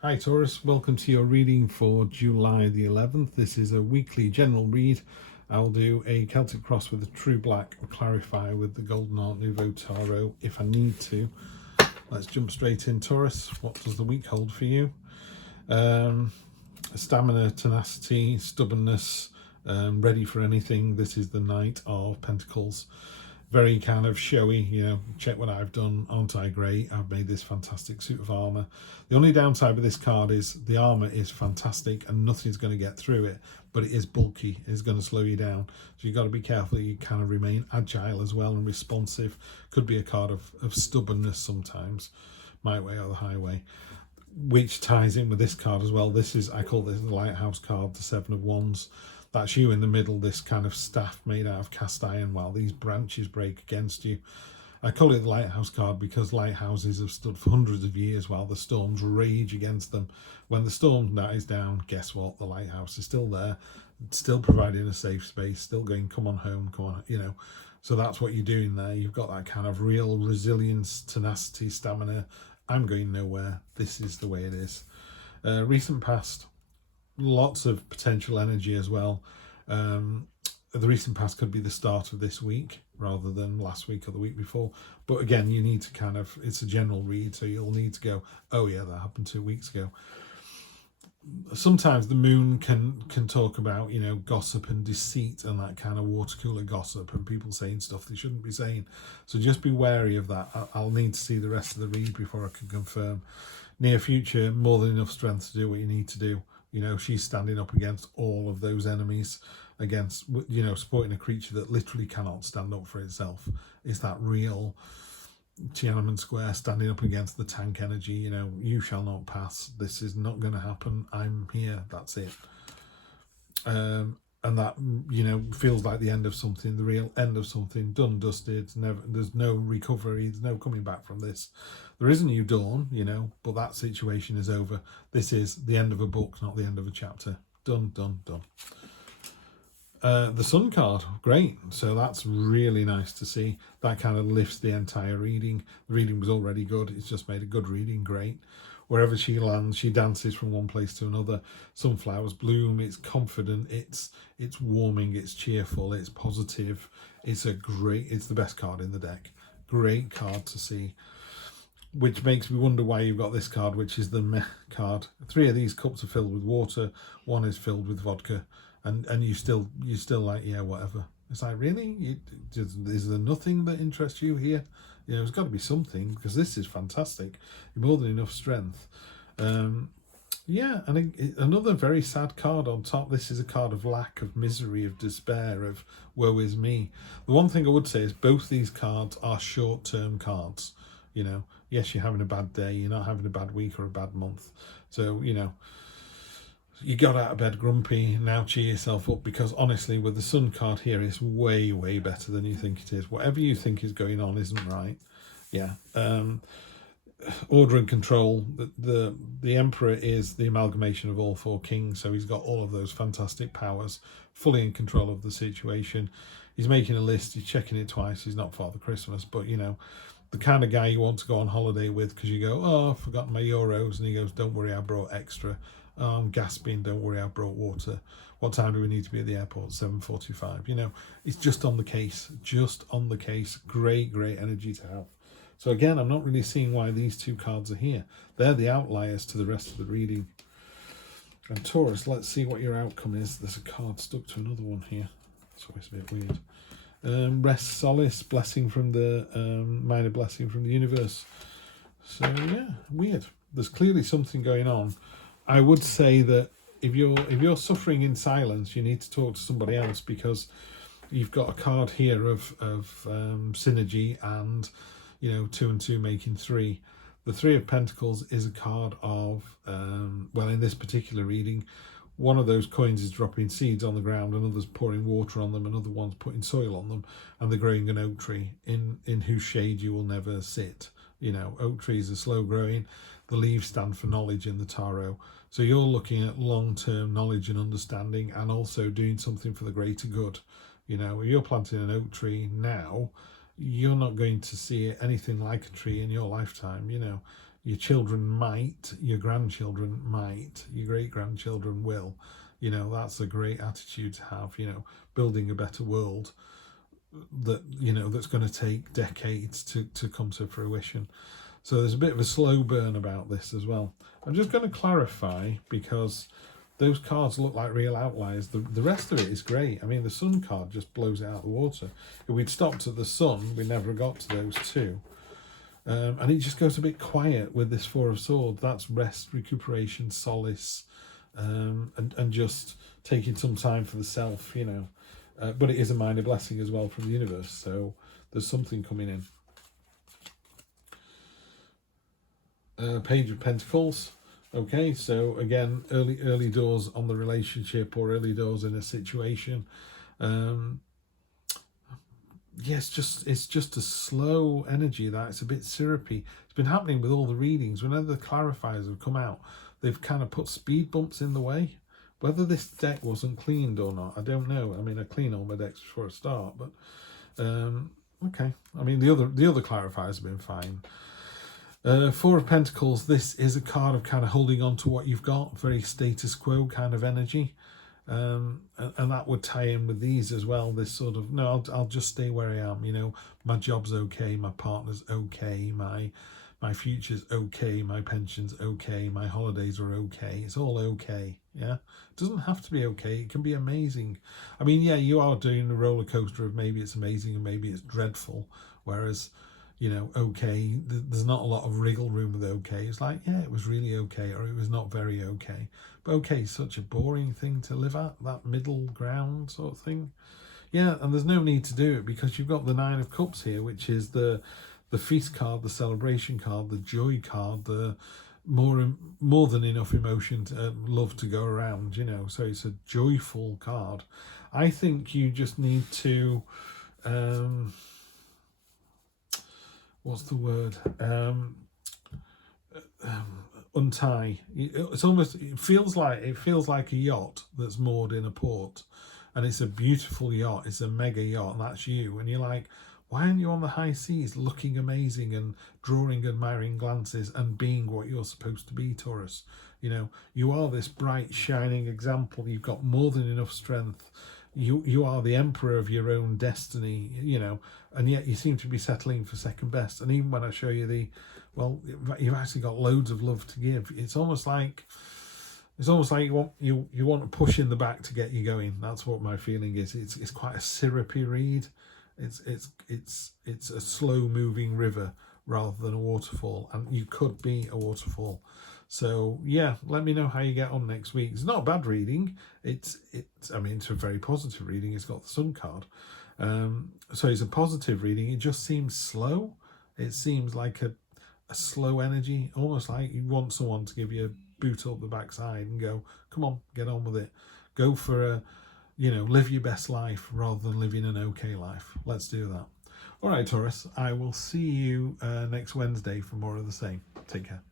Hi Taurus, welcome to your reading for July the 11th. This is a weekly general read. I'll do a Celtic cross with a true black and clarify with the Golden Art Nouveau Tarot if I need to. Let's jump straight in, Taurus. What does the week hold for you? Stamina, tenacity, stubbornness, ready for anything. This is the Knight of Pentacles. Very kind of showy, you know, check what I've done, aren't I great? I've made this fantastic suit of armour. The only downside with this card is the armour is fantastic and nothing's going to get through it, but it is bulky, it's going to slow you down. So you've got to be careful that you kind of remain agile as well and responsive. Could be a card of stubbornness sometimes, my way or the highway, which ties in with this card as well. This is, I call this the Lighthouse card, the Seven of Wands. That's you in the middle, this kind of staff made out of cast iron while these branches break against you. I call it the Lighthouse card because lighthouses have stood for hundreds of years while the storms rage against them. When the storm dies down, guess what? The lighthouse is still there, still providing a safe space, still going, come on home, come on, you know. So that's what you're doing there. You've got that kind of real resilience, tenacity, stamina. I'm going nowhere. This is the way it is. Recent past, lots of potential energy as well. The recent past could be the start of this week rather than last week or the week before. But again, you need to kind of, it's a general read, so you'll need to go, oh yeah, that happened 2 weeks ago. Sometimes the moon can talk about, you know, gossip and deceit and that kind of water cooler gossip and people saying stuff they shouldn't be saying. So just be wary of that. I'll need to see the rest of the read before I can confirm. Near future, more than enough strength to do what you need to do. You know, she's standing up against all of those enemies, against, you know, supporting a creature that literally cannot stand up for itself. It's that real Tiananmen Square standing up against the tank energy. You know, you shall not pass. This is not going to happen. I'm here. That's it. And that, you know, feels like the end of something, the real end of something, done, dusted. Never, there's no recovery. There's no coming back from this. There is a new dawn, you know, but that situation is over. This is the end of a book, not the end of a chapter. Done, done, done. The Sun card, great. So that's really nice to see. That kind of lifts the entire reading. The reading was already good. It's just made a good reading great. Wherever she lands, she dances from one place to another. Sunflowers bloom. It's confident. It's warming. It's cheerful. It's positive. It's the best card in the deck. Great card to see. Which makes me wonder why you've got this card, which is the meh card. 3 of these cups are filled with water. 1 is filled with vodka. And you still like, yeah, whatever. It's like, really? Is there nothing that interests you here? You know, there's got to be something, because this is fantastic. You're more than enough strength. Yeah, and another very sad card on top. This is a card of lack, of misery, of despair, of woe is me. The one thing I would say is both these cards are short-term cards. You know, yes, you're having a bad day. You're not having a bad week or a bad month. So, you know, you got out of bed grumpy, now cheer yourself up, because honestly, with the Sun card here, it's way, way better than you think it is. Whatever you think is going on isn't right. Yeah. Order and control. The Emperor is the amalgamation of all 4 kings, so he's got all of those fantastic powers, fully in control of the situation. He's making a list, he's checking it twice. He's not Father Christmas, but, you know, the kind of guy you want to go on holiday with, because you go, oh, I've forgotten my euros, and he goes, don't worry, I brought extra. Oh, I'm gasping, don't worry, I brought water. What time do we need to be at the airport? 7:45. You know, it's just on the case. Just on the case. Great, great energy to have. So again, I'm not really seeing why these 2 cards are here. They're the outliers to the rest of the reading. And Taurus, let's see what your outcome is. There's a card stuck to another one here. It's always a bit weird. Rest, solace, blessing from the minor blessing from the universe. So yeah, weird. There's clearly something going on. I would say that if you're suffering in silence, you need to talk to somebody else, because you've got a card here of synergy and, you know, 2 and 2 making 3. The 3 of Pentacles is a card of, well, in this particular reading, one of those coins is dropping seeds on the ground, another's pouring water on them, another one's putting soil on them, and they're growing an oak tree in whose shade you will never sit. You know, oak trees are slow growing. The leaves stand for knowledge in the tarot. So you're looking at long-term knowledge and understanding, and also doing something for the greater good. You know, if you're planting an oak tree now, you're not going to see anything like a tree in your lifetime. You know, Your children might, your grandchildren might, your great-grandchildren will. You know, that's a great attitude to have, you know, building a better world that, you know, that's going to take decades to come to fruition. So there's a bit of a slow burn about this as well. I'm just going to clarify, because those cards look like real outliers. The rest of it is great. I mean, the Sun card just blows it out of the water. If we'd stopped at the Sun, we never got to those two. And it just goes a bit quiet with this Four of Swords. That's rest, recuperation, solace, and just taking some time for the self, you know. But it is a minor blessing as well from the universe, so there's something coming in. Page of Pentacles. Okay, so again, early doors on the relationship, or early doors in a situation. Yeah, it's just a slow energy, that it's a bit syrupy. It's been happening with all the readings. Whenever the clarifiers have come out, they've kind of put speed bumps in the way. Whether this deck wasn't cleaned or not, I don't know. I mean, I clean all my decks before I start, but okay. I mean, the other clarifiers have been fine. Four of Pentacles. This is a card of kind of holding on to what you've got, very status quo kind of energy. And that would tie in with these as well. This sort of, no, I'll just stay where I am. You know, my job's okay, my partner's okay, my future's okay, my pension's okay, my holidays are okay. It's all okay. Yeah, it doesn't have to be okay. It can be amazing. I mean, yeah, you are doing the roller coaster of maybe it's amazing and maybe it's dreadful. Whereas, you know, okay, there's not a lot of wriggle room with okay. It's like, yeah, it was really okay, or it was not very okay. But okay is such a boring thing to live at, that middle ground sort of thing. Yeah, and there's no need to do it, because you've got the Nine of Cups here, which is the feast card, the celebration card, the joy card, the more than enough emotion to love to go around, you know. So it's a joyful card. I think you just need to what's the word? Untie. It feels like a yacht that's moored in a port, and it's a beautiful yacht. It's a mega yacht, and that's you. And you're like, why aren't you on the high seas looking amazing and drawing admiring glances and being what you're supposed to be, Taurus? You know, you are this bright, shining example. You've got more than enough strength. You are the emperor of your own destiny, you know, and yet you seem to be settling for second best. And even when I show you you've actually got loads of love to give. It's almost like you want to push in the back to get you going. That's what my feeling is. It's quite a syrupy read. It's a slow moving river rather than a waterfall, and you could be a waterfall. So yeah, let me know how you get on next week. It's not a bad reading. It's a very positive reading. It's got the Sun card, so it's a positive reading. It just seems slow. It seems like a slow energy, almost like you want someone to give you a boot up the backside and go, come on, get on with it. Go for live your best life rather than living an okay life. Let's do that. All right, Taurus, I will see you next Wednesday for more of the same. Take care.